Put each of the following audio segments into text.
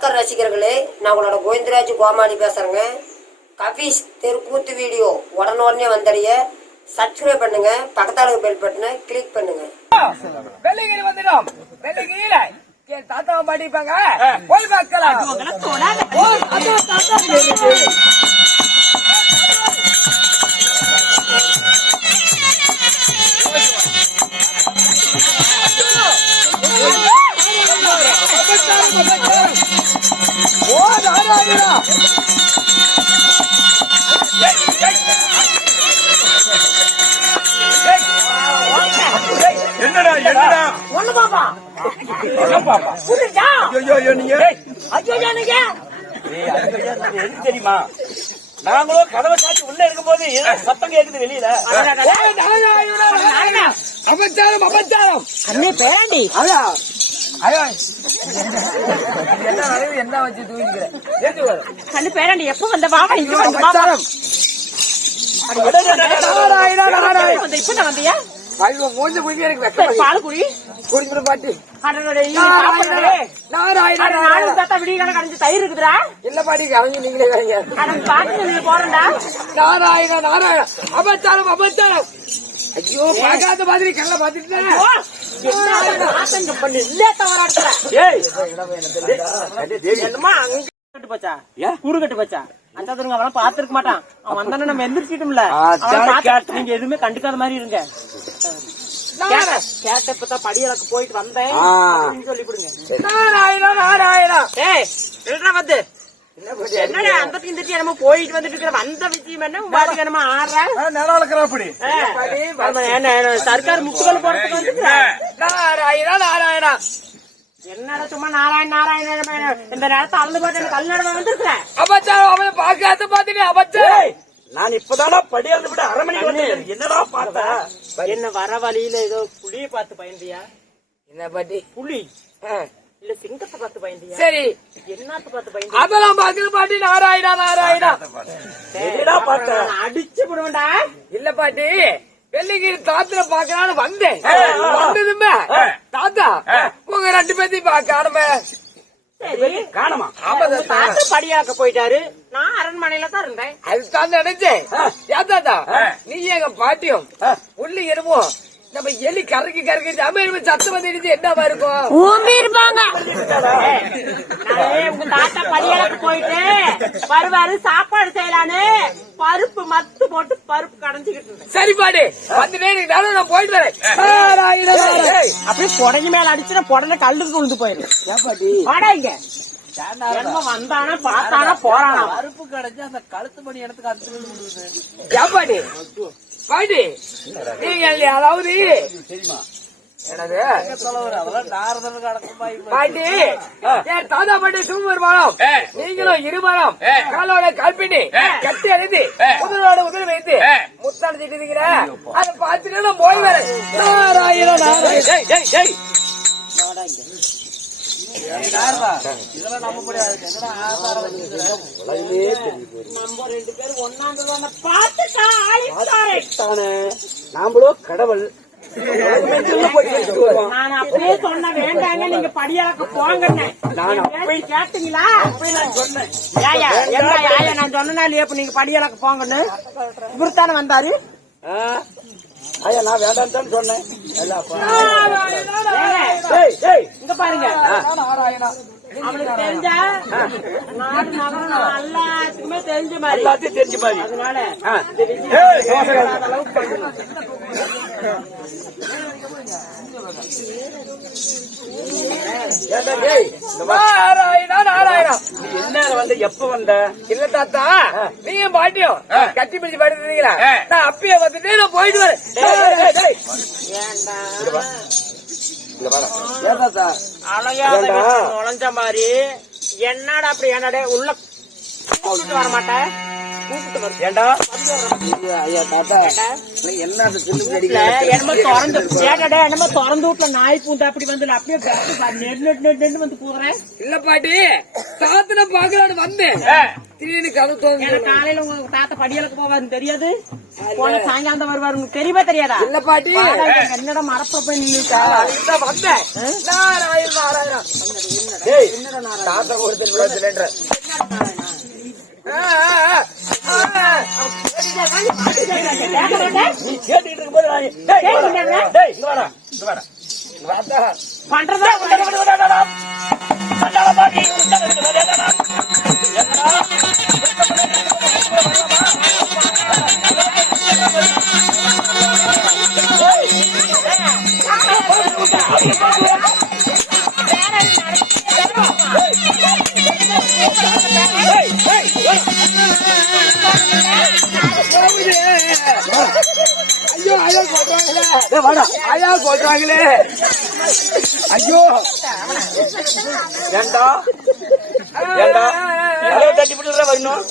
ரசிகர்களே, நான் உங்களோட கோவிந்தராஜ் கோமாளி பேசுறேங்க. கபீஸ் தெருக்கூத்து வீடியோ உடனே வந்தடைய சப்ஸ்கிரைப் பண்ணுங்க, பக்கத்தால பெல் பட்டனை கிளிக் பண்ணுங்க. வெள்ளிகிரி வந்துடும். வெள்ளிகிரியில தாத்தா பாடிப்பாங்க. போய் பார்க்கலாம். தெரியுமா, நாங்களும் கதவை சாட்சி உள்ள இருக்கும் போது சத்தம் கேக்குது வெளியில. அபச்சாரம் அபச்சாரம் அண்ணே பேராண்டி என்ன வச்சு தூக்கிக்கிறேன் பேராண்டி எப்ப வந்த வாங்க இப்ப வந்தியா மூஞ்ச குடிக்க எனக்கு பால் குடி குடிக்கிற பாட்டி தயிர் இருக்குதுடா. இல்ல பாட்டி கரைஞ்சு நீங்களே வரீங்க. போறேன்டா. நாராயணா நாராயணா அபச்சாரம் அபச்சாரம். ஐயோ பார்க்காத மாதிரி கல்ல பாத்துட்டு கூறு கட்டு போச்சா அஞ்சாவது அவன் பாத்துருக்க மாட்டான். அவன் வந்தானே நம்ம எந்திரிச்சிட்டோம்ல. நீங்க எதுவுமே கண்டுக்காத மாதிரி இருங்க. கேட்டப்பதான் படியலுக்கு போயிட்டு வந்தேன் சொல்லிவிடுங்க. நாராயணா நாராயணா வந்து என்னடா அந்த திட்டி நம்ம போயிட்டு வந்துட்டு இருக்கிற வந்த விஷயம் என்ன பாட்டுக்கு நம்ம அப்படி சர்க்கார் முக்குகள் போறதுக்கு வந்து நாராயணா நாராயணா என்னடா சும்மா நாராயண நாராயண இந்த நேரத்தை அழுது பாட்டு கல்யாணம் வந்துருக்கிறேன். அபச்சாரம் அவன் பார்க்காத பாத்துட்டு அபச்சாரம். நான் இப்பதானா படியாத விட அரை மணிக்கு என்னடா பார்த்தேன். என்ன வர வழியில ஏதோ புலியை பார்த்து பயந்தியா? என்ன பாட்டி புலி இல்ல சிங்கத்தை பார்த்து பயந்தியா? சரி என்னத்தை பார்த்து பயந்தியா? அதெல்லாம் பாக்குற பாட்டி நாராயணா நாராயணா அடிச்சு போடுவேன்டா. இல்ல பாட்டி வெள்ளிகிரி தாத்துல பாக்கலான்னு வந்தேன். வந்ததுமே தாத்தா உங்க ரெண்டு பேர்த்தையும் பாக்காம காணமா படியாக்க போயிட்டாரு. நான் அரண்மனையில தான் இருந்தேன். அதுதான் நினைச்சேன். ஏதாதா நீ எங்க பாட்டியும் உள்ள இருப்போம். நம்ம எலி கறக்கி கறக்கி சத்தம் வந்துடுச்சு என்னவா இருக்கும்? இருப்பாங்க. உங்க தாத்தா படியாக்க போயிட்டு வருவாரு, சாப்பாடு செய்யலான்னு பருப்பு மத்து போட்டு பருப்பு கடைஞ்சுக்கிட்டு இருந்தேன். சரி பாடு வந்துட்டே நான் போயிட்டு வரேன். அப்படியே புடஞ்சு மேல அடிச்சுன்னா புடல கல்லுக்கு விழுந்து போயிடும். பாட்டி வாடாங்க வந்தானா பார்த்தானா போறானா பருப்பு கடைஞ்சு அந்த கழுத்து மணி இடத்துக்கு அது பாட்டி பாட்டி நீங்க அதாவது தெரியுமா என்னது அதெல்லாம் நாரதனுக்கு அடக்கம் பாட்டி என் தாத்தா பாட்டி சுமர்மானம் நீங்களும் இருமரம் காலோட கால்பிண்ணி கட்டி அடைந்து முதலோட உதவி வைத்து முத்தாடிட்டு இருக்கிற அதை பார்த்துட்டு நான் போய் வரேன். நாராயண நாராயண இதெல்லாம் நம்ப முடியாது. ரெண்டு பேரும் ஒன்னாந்து பார்த்து நாமளோ கடவுள் நான் அப்படியே சொன்ன வேண்டாங்க நீங்க படியாக்க போங்கன்னு கேட்டீங்களா? சொன்னேன். நான் சொன்னாலே இப்ப நீங்க படியாக்க போங்கன்னு இவருத்தானே வந்தாரு. ஐயா நான் வேண்டாம் சொன்னேன். இங்க பாருங்க அவனுக்கு தெரிஞ்சா நாடு நகரம் எல்லாத்துக்குமே தெரிஞ்ச மாதிரி எல்லாத்தையும் தெரிஞ்ச மாதிரி அதனால அளவுக்கு பண்ணணும். நாராயணா நாராயணா என்ன வந்து எப்ப வந்த? இல்ல தாத்தா நீங்க பாட்டியும் கட்டி பிடிச்சு படுத்துறீங்களா? நான் அப்பயே வந்துட்டு நான் போயிட்டு வரேன். அலையாத நுழைஞ்ச மாதிரி என்னடா அப்படி என்னடா உள்ள கூப்பிட்டு வர மாட்டேன். கூப்பிட்டு வர ஏண்டா என்னமோ திறந்து வீட்டுல நாய் பூந்து அப்படி வந்து அப்படியே நெட்டு வந்து போறேன். இல்ல பாட்டி தாத்தனை பாக்கலான்னு வந்தேன். திடீர்னு கதை தோணுது. காலையில உங்க தாத்தா படியலுக்கு போவாருன்னு தெரியாது. போன சாயங்காலம் வருவாரு உங்களுக்கு தெரியுமா தெரியாதா? இல்ல பாட்டி என்னடா மரப்ப போய் நின்னுட்டா? அதுதான் வந்தேன். நாராயண நாராயண. டேய், தாத்தா கொடுத்து சிலிண்டர். நீ கேட்டுக்கிட்டு இருக்கும்போது டேய், இங்க வாடா. பண்றதா சண்டால பாட்டி ஐயோ ஐயோ சொல்றாங்களே, ஐயா சொல்றாங்களே. ஐயோ ஏண்டா தலையை தட்டி விட்டுறா வரணும்.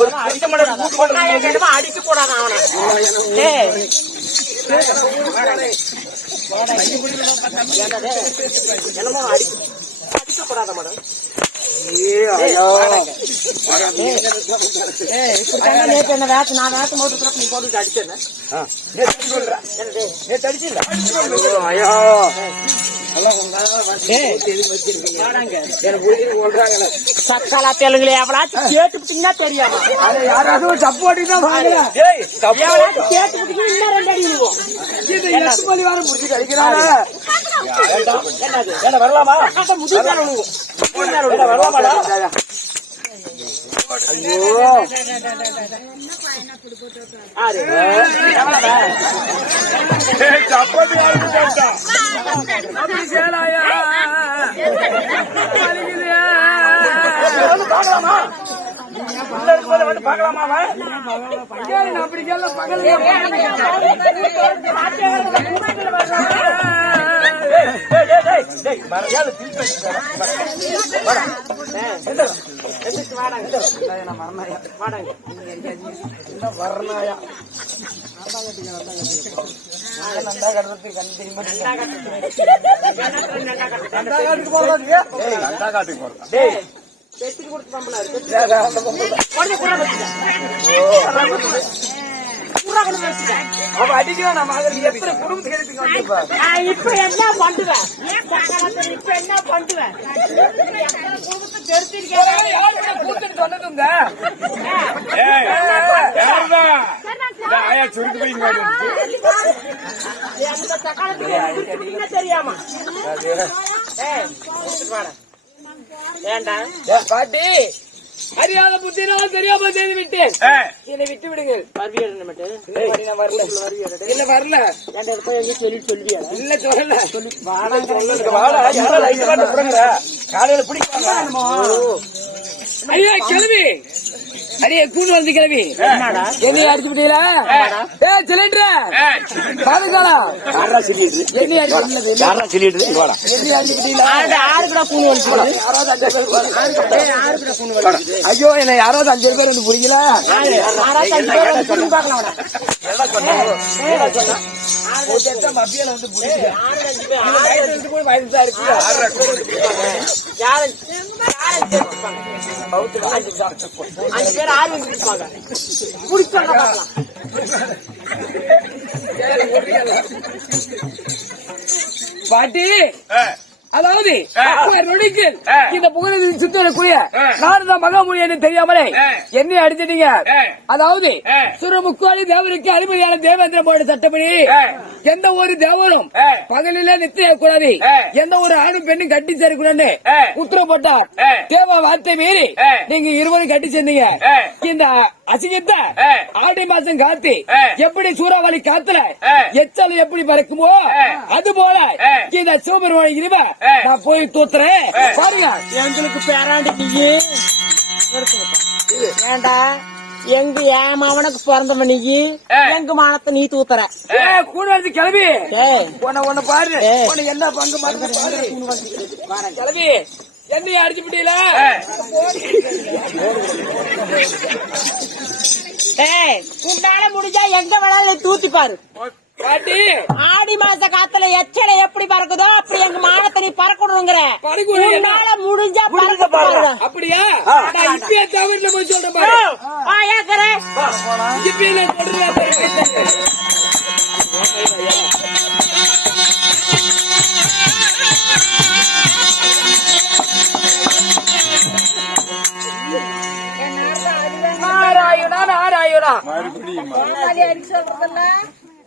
ஒரு அடிக்க மாட்டேன் கூட்டு மாட்டேன். அடிக்க கூடாது அவனை. என்னமோ அடிக்க கூடாத மேடம். நேற்று என்ன வேத்து நான் வேத்து மோட்டு நீ போட்டு அடிச்சேன். சக்காலா தெலுங்குல எவ்வளாச்சும் கேட்டுக்கிட்டீங்கன்னா தெரியாம யாராவது தப்பு அடிதான் வாங்கல. எவ்வளாச்சும் கேட்டுக்கிட்டீங்கன்னா இன்னும் 2 அடி விடுவோம். எட்டு மணி வாரம் முடிச்சு கிடைக்கிறாங்க. வரலாமா? முதுகால விடுவோம். வரலாமாடா? பாக்கலாமா? பாக்கலாமா? அப்படி கேள்வி பகல் வரணாயா அவ அடிக்கலாம். நம்ம எத்தனை குடும்பத்துக்கு வந்திருப்பா. இப்ப என்ன பண்ணுவேன்? இப்ப என்ன பண்ணுவேன்? கூத்துட்டு சொன்னதுங்க தெரியாமா வேண்டாம் பாட்டி. அறியாத புத்தினால் தெரியாம செய்து விட்டேன். என்னை விட்டு விடுங்கள். இல்ல வரல. இல்ல சொல்லல. காலையில பிடிக்க ஐயா கிளவி. அடியே கூண்டு வந்து கிளவி. என்னைய அடிச்சு விட்டீங்களா? சிலிண்டர் பாதுகாலா என்னைய அடிச்சு விட்டீங்களா? ஐயோ என்ன யாராவது 5 பேர் வந்து புரியுங்களா? மத்தியில வந்து பாட்டி. அதாவது இந்த புகழில் சுத்தி வரக்கூடிய நாரத மகாமுனி தெரியாமலே என்னை அடிச்சிட்டீங்க. அதாவது சுர முக்காலி தேவருக்கு அடிமையான தேவேந்திர சட்டப்படி எந்த ஒரு தேவரும் பகலிலே நித்திய கூடாது, எந்த ஒரு ஆணும் பெண்ணும் கட்டி சேரக்கூடாது உத்தரப்பட்டார். தேவ வார்த்தை மீறி நீங்க 20 கட்டி சேர்ந்தீங்க. இந்த அசிங்கத்தை ஆடி மாசம் காத்து எப்படி சூறாவளி காத்துல எச்சல் எப்படி பறக்குமோ அது போல இந்த சிவபெருமான இருவ நான் போய் தூத்துறேன் பாருங்க. எங்களுக்கு பேராண்டி நீ வேண்டா. எங்க ஏன் அவனுக்கு பிறந்தவன் நீ எங்க மானத்தை நீ தூத்துற கூட வந்து கிளம்பி ஒன்னு பாரு. என்ன பங்கு கிளம்பி என்னைய அடிச்சு விட்டீல. உன்னால முடிஞ்சா எங்க வேணாலும் தூத்தி பாரு. பாட்டி ஆடி மாச காத்துல எச்சலை எப்படி பறக்குதோ அப்படி எங்க மானத்தை நீ பறக்கணுங்கிற பறக்கணும். உன்னால முடிஞ்சா பறக்க பாருங்க. பாருங்க. அப்படியா நான் இப்பயே தவறுல போய் சொல்றேன் பாரு ஏக்கறேன் இப்பயே நான் சொல்றேன் பாரு. நாராயணா நாராயணா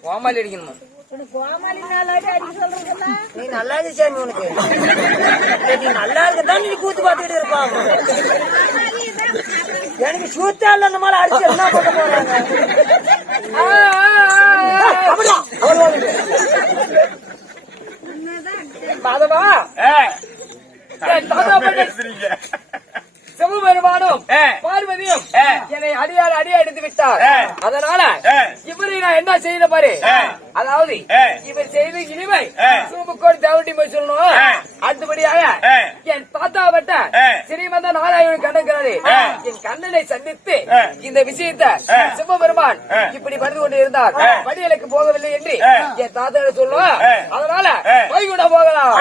கோமாளி அடிக்கணுமா நீ நல்லா இருக்கு சாமி உனக்கு நீ நல்லா இருக்குதான் நீ கூத்து பாத்துக்கிட்டு இருப்பாங்க எனக்கு சூத்தா இல்ல அந்த மாதிரி அடிச்சு என்ன பண்ண போறாங்க மாதவா சிவபெருமானும் பார்வதியும் என்னை அடியால் அடி அடித்து விட்டார். அதனால இவரை நான் என்ன செய்யல பாரு. அதாவது இவர் செய்த இனிமை சூமுக்கோடு தேவட்டி போய் சொல்லணும். அடுத்தபடியாக என் தாத்தாவட்ட ஸ்ரீமந்த நாராயணன் கண்ணங்கிறாரு என் கண்ணனை சந்தித்து இந்த விஷயத்தை சிவபெருமான் இப்படி வந்து கொண்டு இருந்தார். வழியலுக்கு போகவில்லை என்று என் தாத்தா சொல்லுவோம். அதனால போய் கூட போகலாம்.